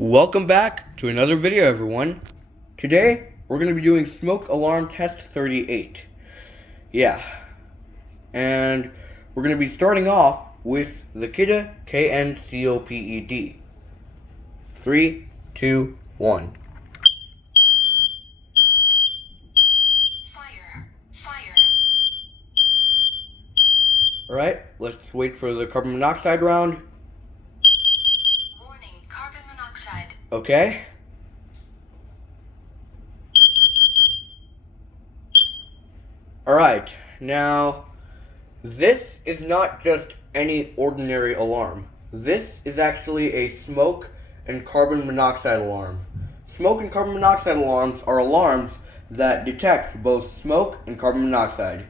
Welcome back to another video, everyone. Today, we're going to be doing smoke alarm test 38. Yeah. And we're going to be starting off with the Kidda KNCOPED. 3, 2, 1. Fire. Alright, let's wait for the carbon monoxide round. Warning, carbon monoxide. Okay. Alright, now, this is not just any ordinary alarm. This is actually a smoke and carbon monoxide alarm. Smoke and carbon monoxide alarms are alarms that detect both smoke and carbon monoxide.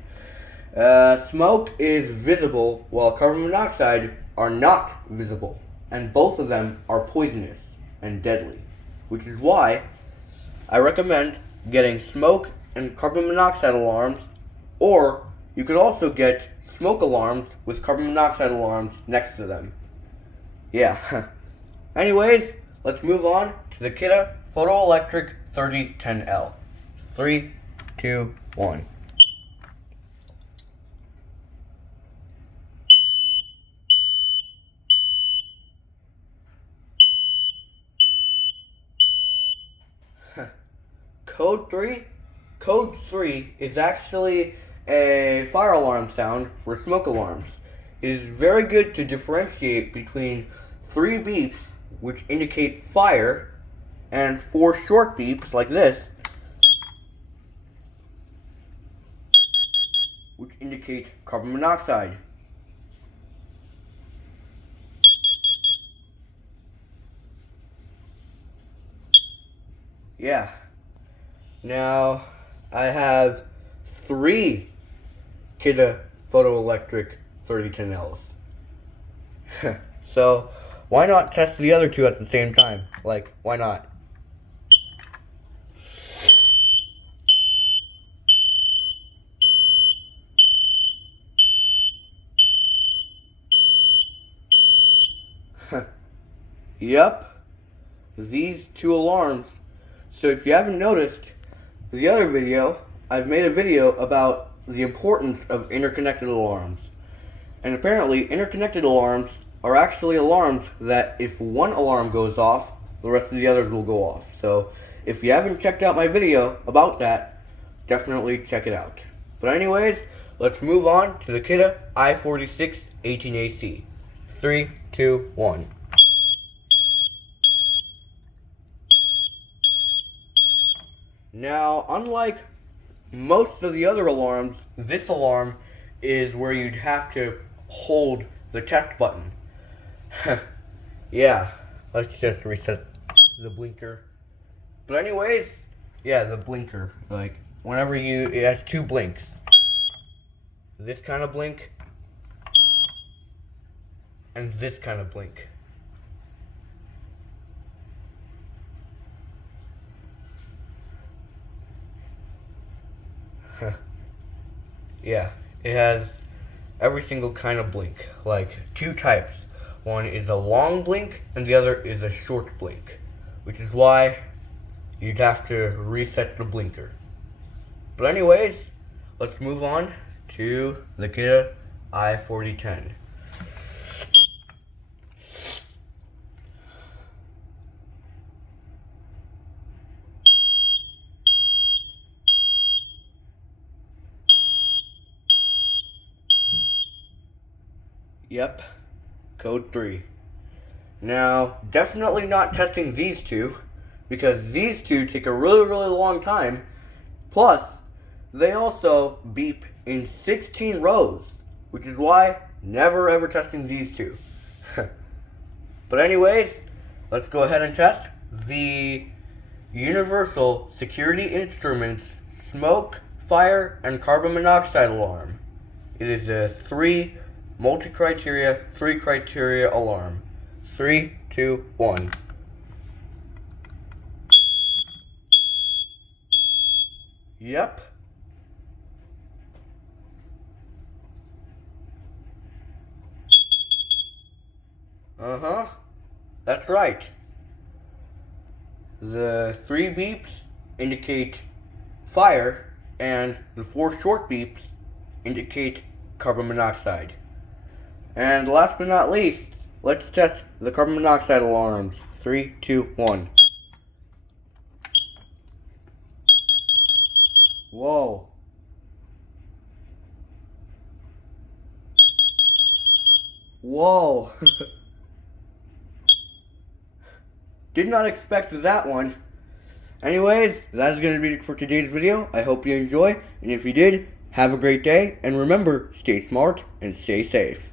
Smoke is visible while carbon monoxide are not visible, and both of them are poisonous and deadly, which is why I recommend getting smoke and carbon monoxide alarms, or you could also get smoke alarms with carbon monoxide alarms next to them. Yeah. Anyways, let's move on to the Kidda Photoelectric 3010L. 3, 2, 1. Code 3? Code 3 is actually a fire alarm sound for smoke alarms. It is very good to differentiate between 3 beeps, which indicate fire, and 4 short beeps, like this, which indicate carbon monoxide. Yeah. Now, I have 3 Kidda Photoelectric 3010Ls. So, why not test the other 2 at the same time? Like, why not? Yep, these 2 alarms. So if you haven't noticed the other video, I've made a video about the importance of interconnected alarms. And apparently, interconnected alarms are actually alarms that if one alarm goes off, the rest of the others will go off. So if you haven't checked out my video about that, definitely check it out. But anyways, let's move on to the Kidda I46 18AC. 3, 2, 1. Now, unlike most of the other alarms, this alarm is where you'd have to hold the test button. Yeah, let's just reset the blinker. But anyways, yeah, the blinker. Like, whenever it has 2 blinks. This kind of blink, and this kind of blink. Yeah, it has every single kind of blink, like 2 types. One is a long blink, and the other is a short blink, which is why you'd have to reset the blinker. But anyways, let's move on to the Kidda I4010. Yep, code 3. Now, definitely not testing these 2, because these 2 take a really, really long time. Plus, they also beep in 16 rows, which is why never ever testing these 2. But anyways, let's go ahead and test the Universal Security Instruments Smoke, Fire, and Carbon Monoxide Alarm. It is a 3 multi-criteria, 3 criteria alarm. 3, 2, 1. Yep. Uh-huh. That's right. The 3 beeps indicate fire, and the 4 short beeps indicate carbon monoxide. And last but not least, let's test the carbon monoxide alarms. 3, 2, 1. Whoa. Whoa. Did not expect that one. Anyways, that's going to be it for today's video. I hope you enjoy, and if you did, have a great day, and remember, stay smart and stay safe.